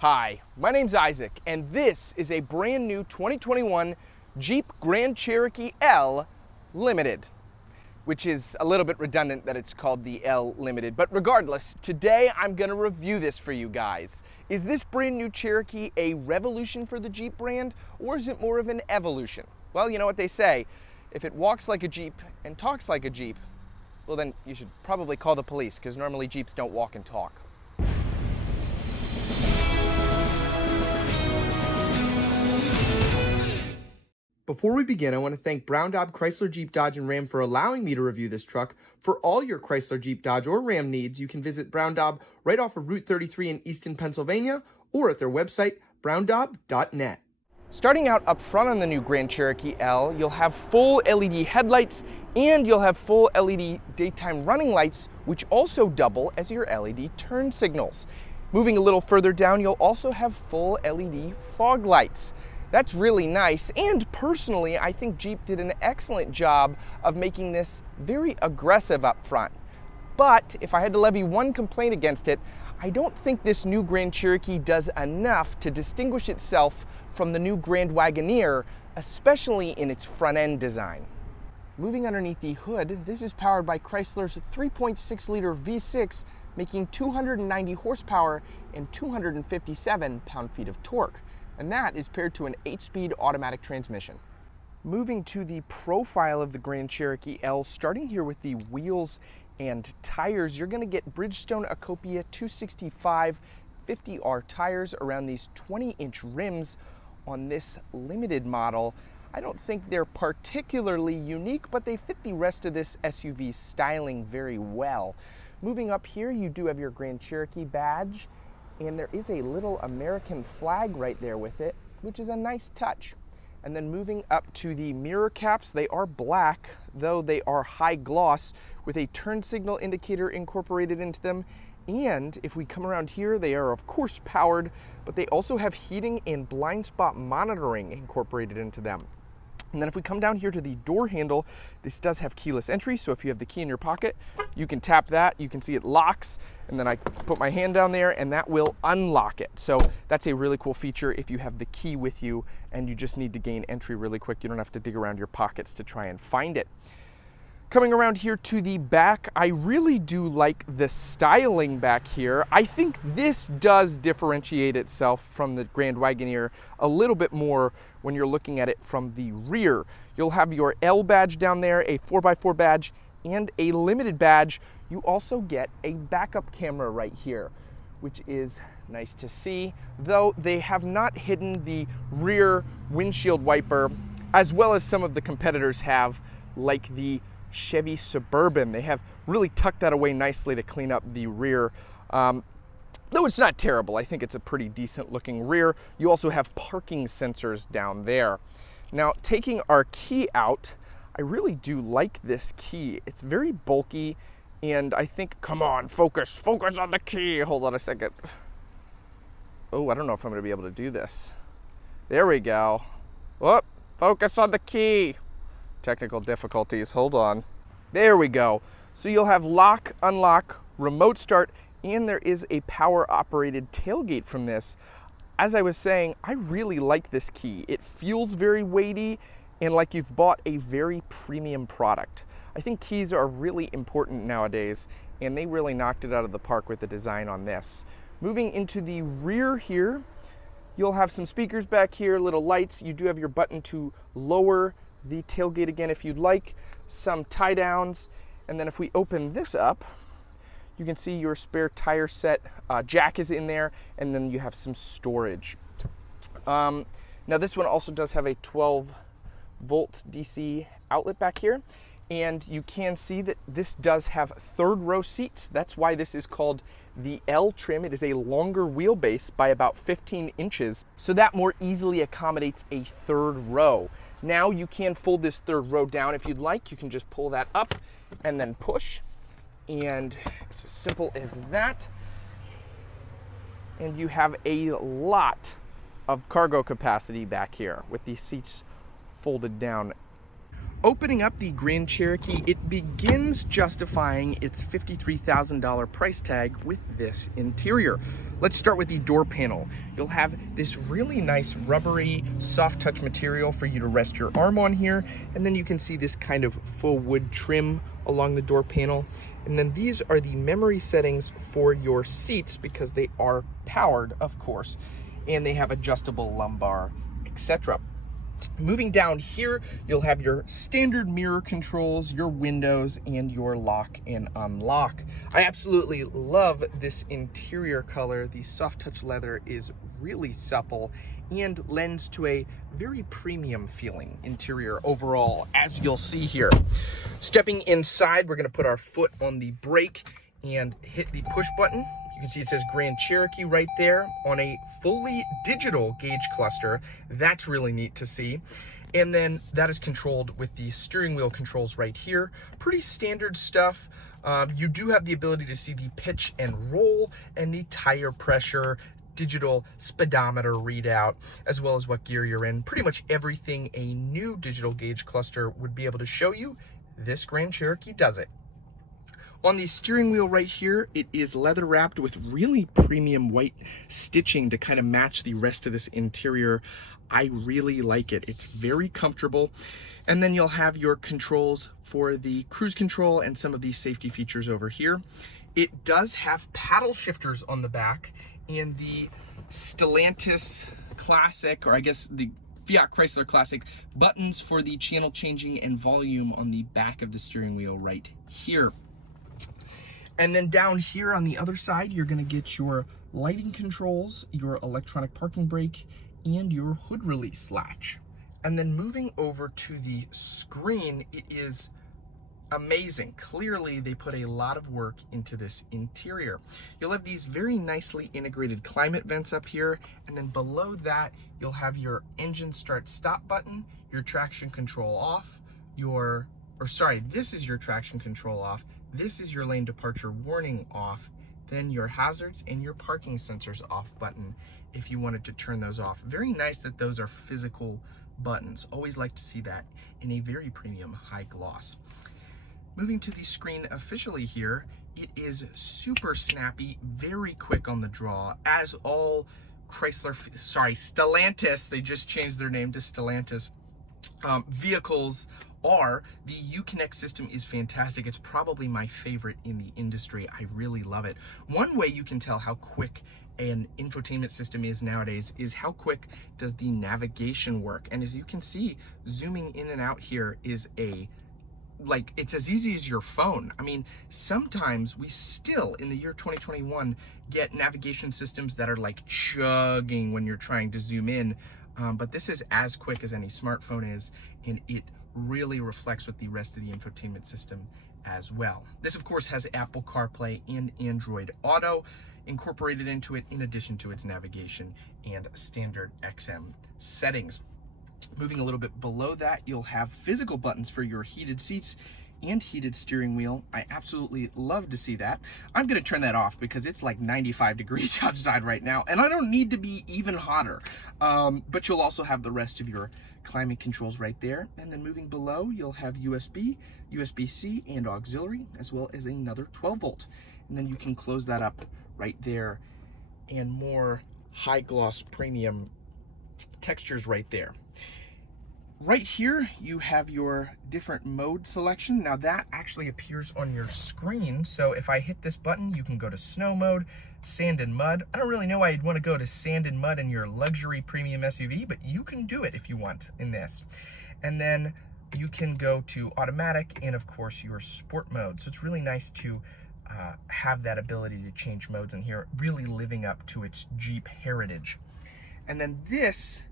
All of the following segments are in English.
Hi, my name's Isaac, and this is a brand new 2021 Jeep Grand Cherokee L Limited, which is a little bit redundant that it's called the L Limited. But regardless, today I'm going to review this for you guys. Is this brand new Cherokee a revolution for the Jeep brand, or is it more of an evolution? Well, you know what they say, if it walks like a Jeep and talks like a Jeep, well then you should probably call the police, because normally Jeeps don't walk and talk. Before we begin, I want to thank Brown Daub Chrysler Jeep Dodge and Ram for allowing me to review this truck. For all your Chrysler Jeep Dodge or Ram needs, you can visit Brown Daub right off of Route 33 in Easton, Pennsylvania, or at their website, browndaub.net. Starting out up front on the new Grand Cherokee L, you'll have full LED headlights and you'll have full LED daytime running lights, which also double as your LED turn signals. Moving a little further down, you'll also have full LED fog lights. That's really nice, and personally, I think Jeep did an excellent job of making this very aggressive up front. But if I had to levy one complaint against it, I don't think this new Grand Cherokee does enough to distinguish itself from the new Grand Wagoneer, especially in its front end design. Moving underneath the hood, this is powered by Chrysler's 3.6-liter V6, making 290 horsepower and 257 pound-feet of torque. And that is paired to an 8-speed automatic transmission. Moving to the profile of the Grand Cherokee L, starting here with the wheels and tires, you're going to get Bridgestone Acopia 265 50R tires around these 20-inch rims on this limited model. I don't think they're particularly unique, but they fit the rest of this SUV styling very well. Moving up here, you do have your Grand Cherokee badge, and there is a little American flag right there with it, which is a nice touch. And then moving up to the mirror caps, they are black, though they are high gloss with a turn signal indicator incorporated into them. And if we come around here, they are of course powered, but they also have heating and blind spot monitoring incorporated into them. And then if we come down here to the door handle, this does have keyless entry, so if you have the key in your pocket, you can tap that, you can see it locks, and then I put my hand down there and that will unlock it. So that's a really cool feature if you have the key with you and you just need to gain entry really quick. You don't have to dig around your pockets to try and find it. Coming around here to the back, I really do like the styling back here. I think this does differentiate itself from the Grand Wagoneer a little bit more when you're looking at it from the rear. You'll have your L badge down there, a 4x4 badge, and a limited badge. You also get a backup camera right here, which is nice to see, though they have not hidden the rear windshield wiper as well as some of the competitors have, like the Chevy Suburban. They have really tucked that away nicely to clean up the rear. Though it's not terrible, I think it's a pretty decent looking rear. You also have parking sensors down there. Now, taking our key out, I really do like this key. It's very bulky, and I think, come on, focus on the key. Hold on a second. Oh, I don't know if I'm gonna be able to do this. There we go. Whoop, focus on the key. Technical difficulties, hold on. There we go. So you'll have lock, unlock, remote start, and there is a power operated tailgate from this. As I was saying, I really like this key. It feels very weighty and like you've bought a very premium product. I think keys are really important nowadays, and they really knocked it out of the park with the design on this. Moving into the rear here, you'll have some speakers back here, little lights. You do have your button to lower the tailgate again if you'd like, some tie downs, and then if we open this up, you can see your spare tire set jack is in there, and then you have some storage. Now this one also does have a 12-volt DC outlet back here, and you can see that this does have third row seats. That's why this is called the L trim. It is a longer wheelbase by about 15 inches, so that more easily accommodates a third row. Now you can fold this third row down if you'd like. You can just pull that up and then push, and it's as simple as that. And you have a lot of cargo capacity back here with these seats folded down. Opening up the Grand Cherokee, it begins justifying its $53,000 price tag with this interior. Let's start with the door panel. You'll have this really nice rubbery, soft touch material for you to rest your arm on here. And then you can see this kind of faux wood trim along the door panel. And then these are the memory settings for your seats because they are powered, of course, and they have adjustable lumbar, etc. Moving down here, you'll have your standard mirror controls, your windows, and your lock and unlock. I absolutely love this interior color. The soft touch leather is really supple and lends to a very premium feeling interior overall, as you'll see here. Stepping inside, we're gonna put our foot on the brake and hit the push button. You can see it says Grand Cherokee right there on a fully digital gauge cluster. That's really neat to see. And then that is controlled with the steering wheel controls right here. Pretty standard stuff. You do have the ability to see the pitch and roll and the tire pressure, digital speedometer readout, as well as what gear you're in. Pretty much everything a new digital gauge cluster would be able to show you, this Grand Cherokee does it. On the steering wheel right here, it is leather wrapped with really premium white stitching to kind of match the rest of this interior. I really like it. It's very comfortable. And then you'll have your controls for the cruise control and some of these safety features over here. It does have paddle shifters on the back and the Stellantis Classic, or I guess the Fiat Chrysler Classic buttons for the channel changing and volume on the back of the steering wheel right here. And then down here on the other side, you're gonna get your lighting controls, your electronic parking brake, and your hood release latch. And then moving over to the screen, it is amazing. Clearly, they put a lot of work into this interior. You'll have these very nicely integrated climate vents up here, and then below that, you'll have your engine start stop button, your traction control off, this is your traction control off, this is your lane departure warning off, then your hazards and your parking sensors off button if you wanted to turn those off. Very nice that those are physical buttons. Always like to see that in a very premium high gloss. Moving to the screen officially here, it is super snappy, very quick on the draw, as all Stellantis, they just changed their name to Stellantis, vehicles are. The Uconnect system is fantastic. It's probably my favorite in the industry. I really love it. One way you can tell how quick an infotainment system is nowadays is how quick does the navigation work. And as you can see, zooming in and out here is it's as easy as your phone. I mean, sometimes we still, in the year 2021, get navigation systems that are like chugging when you're trying to zoom in. But this is as quick as any smartphone is, and it really reflects with the rest of the infotainment system as well. This, of course, has Apple CarPlay and Android Auto incorporated into it, in addition to its navigation and standard XM settings. Moving a little bit below that, you'll have physical buttons for your heated seats and heated steering wheel. I absolutely love to see that. I'm gonna turn that off because it's like 95 degrees outside right now, and I don't need to be even hotter. But you'll also have the rest of your climate controls right there. And then moving below, you'll have USB, USB-C, and auxiliary, as well as another 12 volt. And then you can close that up right there, and more high gloss premium textures right there. Right here, you have your different mode selection. Now that actually appears on your screen. So if I hit this button, you can go to snow mode, sand and mud. I don't really know why you'd want to go to sand and mud in your luxury premium SUV, but you can do it if you want in this. And then you can go to automatic and of course your sport mode. So it's really nice to have that ability to change modes in here, really living up to its Jeep heritage. And then this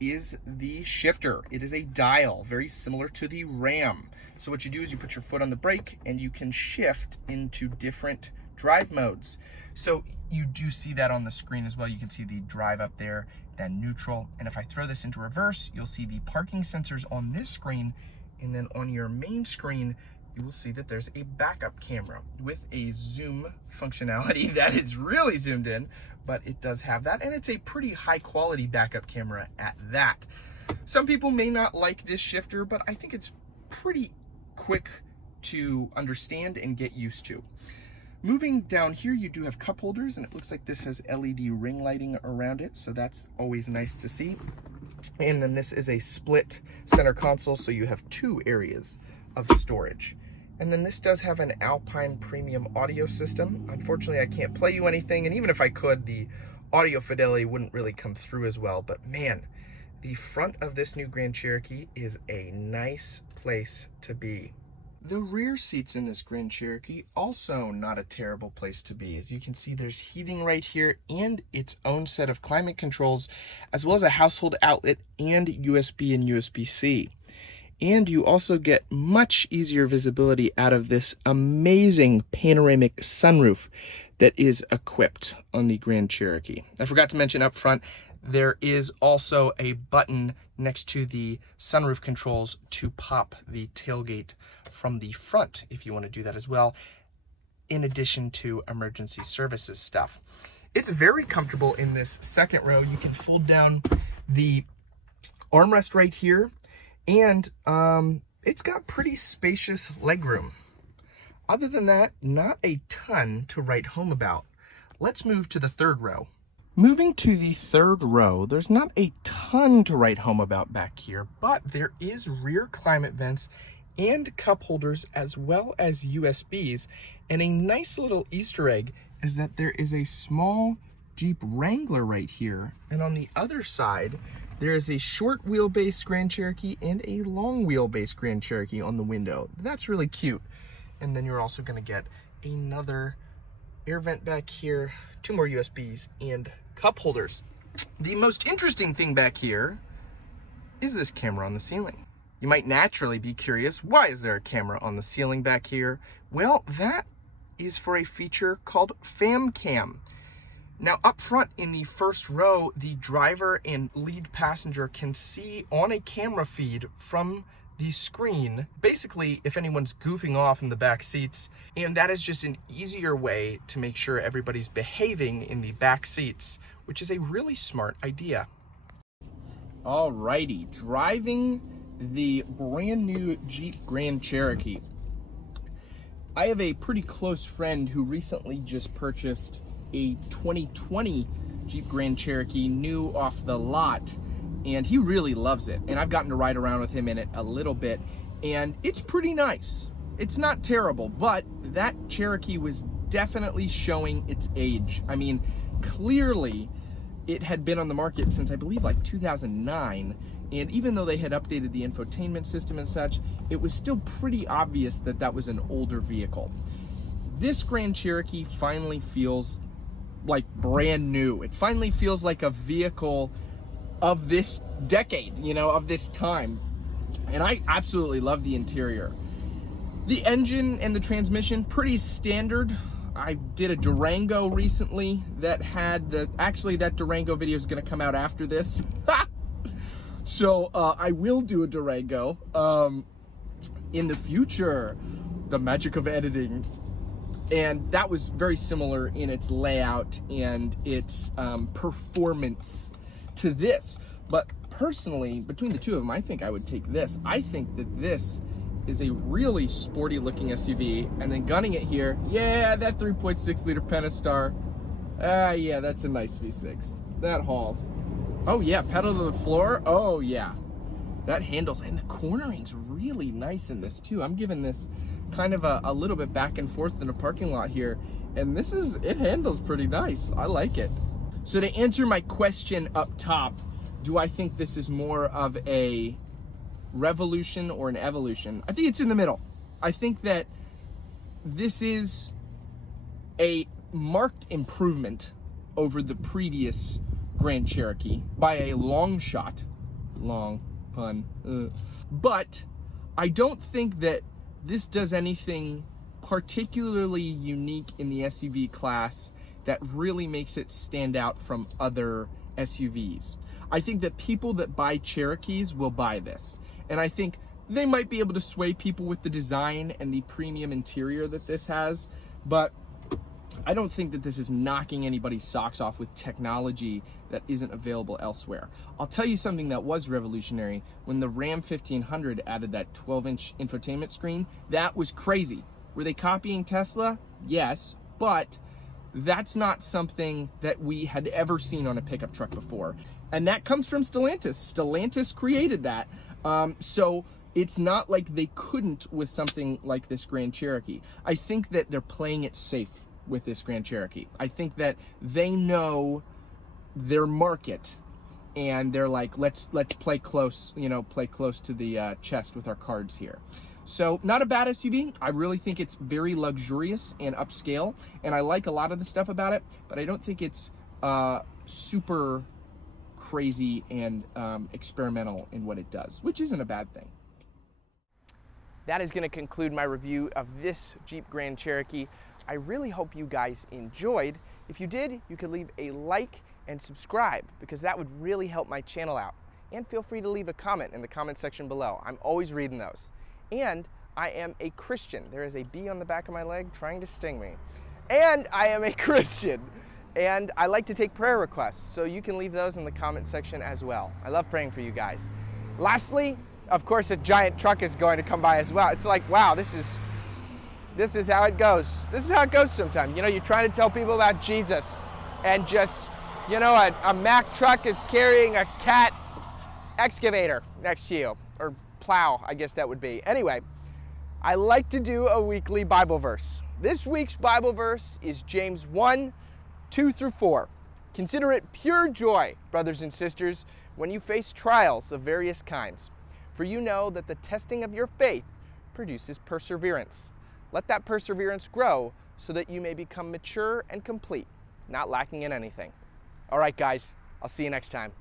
is the shifter. It is a dial, very similar to the Ram. So what you do is you put your foot on the brake and you can shift into different drive modes. So you do see that on the screen as well. You can see the drive up there, then neutral. And if I throw this into reverse, you'll see the parking sensors on this screen. And then on your main screen, you will see that there's a backup camera with a zoom functionality that is really zoomed in, but it does have that, and it's a pretty high quality backup camera at that. Some people may not like this shifter, but I think it's pretty quick to understand and get used to. Moving down here, you do have cup holders, and it looks like this has LED ring lighting around it, so that's always nice to see. And then this is a split center console, so you have 2 areas of storage. And then this does have an Alpine premium audio system. Unfortunately, I can't play you anything, and even if I could, the audio fidelity wouldn't really come through as well. But man, the front of this new Grand Cherokee is a nice place to be. The rear seats in this Grand Cherokee, also not a terrible place to be. As you can see, there's heating right here and its own set of climate controls, as well as a household outlet and USB and USB-C. And you also get much easier visibility out of this amazing panoramic sunroof that is equipped on the Grand Cherokee. I forgot to mention up front, there is also a button next to the sunroof controls to pop the tailgate from the front if you want to do that as well, in addition to emergency services stuff. It's very comfortable in this second row. You can fold down the armrest right here, and it's got pretty spacious legroom. Other than that, not a ton to write home about. Let's move to the third row. Moving to the third row, there's not a ton to write home about back here, but there is rear climate vents and cup holders, as well as USBs. And a nice little Easter egg is that there is a small Jeep Wrangler right here. And on the other side, there is a short wheelbase Grand Cherokee and a long wheelbase Grand Cherokee on the window. That's really cute. And then you're also gonna get another air vent back here, 2 more USBs and cup holders. The most interesting thing back here is this camera on the ceiling. You might naturally be curious, why is there a camera on the ceiling back here? Well, that is for a feature called Fam Cam. Now, up front in the first row, the driver and lead passenger can see on a camera feed from the screen, basically, if anyone's goofing off in the back seats, and that is just an easier way to make sure everybody's behaving in the back seats, which is a really smart idea. Alrighty, driving the brand new Jeep Grand Cherokee. I have a pretty close friend who recently just purchased a 2020 Jeep Grand Cherokee new off the lot, and he really loves it. And I've gotten to ride around with him in it a little bit, and it's pretty nice. It's not terrible, but that Cherokee was definitely showing its age. I mean, clearly it had been on the market since I believe like 2009. And even though they had updated the infotainment system and such, it was still pretty obvious that that was an older vehicle. This Grand Cherokee finally feels like brand new. It finally feels like a vehicle of this decade, you know, of this time. And I absolutely love the interior. The engine and the transmission, pretty standard. I did a Durango recently that had actually that Durango video is gonna come out after this. So I will do a Durango in the future, the magic of editing. And that was very similar in its layout and its performance to this. But personally, between the two of them, I think I would take this. I think that this is a really sporty looking SUV. And then gunning it here, yeah, that 3.6 liter Pentastar. Yeah, that's a nice V6. That hauls. Oh yeah, pedal to the floor. Oh yeah, that handles, and the cornering's really nice in this too. I'm giving this kind of a little bit back and forth in a parking lot here, and it handles pretty nice. I like it. So to answer my question up top, do I think this is more of a revolution or an evolution? I think it's in the middle. I think that this is a marked improvement over the previous Grand Cherokee by a long shot. Long pun. But I don't think that this does anything particularly unique in the SUV class that really makes it stand out from other SUVs. I think that people that buy Cherokees will buy this. And I think they might be able to sway people with the design and the premium interior that this has, but I don't think that this is knocking anybody's socks off with technology that isn't available elsewhere. I'll tell you something that was revolutionary. When the Ram 1500 added that 12-inch infotainment screen, that was crazy. Were they copying Tesla? Yes, but that's not something that we had ever seen on a pickup truck before. And that comes from Stellantis. Stellantis created that. So it's not like they couldn't with something like this Grand Cherokee. I think that they're playing it safe with this Grand Cherokee. I think that they know their market, and they're like, let's play close, play close to the chest with our cards here. So not a bad SUV. I really think it's very luxurious and upscale, and I like a lot of the stuff about it, but I don't think it's super crazy and experimental in what it does, which isn't a bad thing. That is going to conclude my review of this Jeep Grand Cherokee. I really hope you guys enjoyed. If you did, you could leave a like and subscribe, because that would really help my channel out. And feel free to leave a comment in the comment section below. I'm always reading those. And I am a Christian. There is a bee on the back of my leg trying to sting me. And I am a Christian. And I like to take prayer requests, so you can leave those in the comment section as well. I love praying for you guys. Lastly, of course, a giant truck is going to come by as well. It's like, wow, this is how it goes. This is how it goes sometimes. You're trying to tell people about Jesus, and just, a Mack truck is carrying a cat excavator next to you, or plow, I guess that would be. Anyway, I like to do a weekly Bible verse. This week's Bible verse is James 1:2-4. Consider it pure joy, brothers and sisters, when you face trials of various kinds. For you know that the testing of your faith produces perseverance. Let that perseverance grow so that you may become mature and complete, not lacking in anything. All right, guys, I'll see you next time.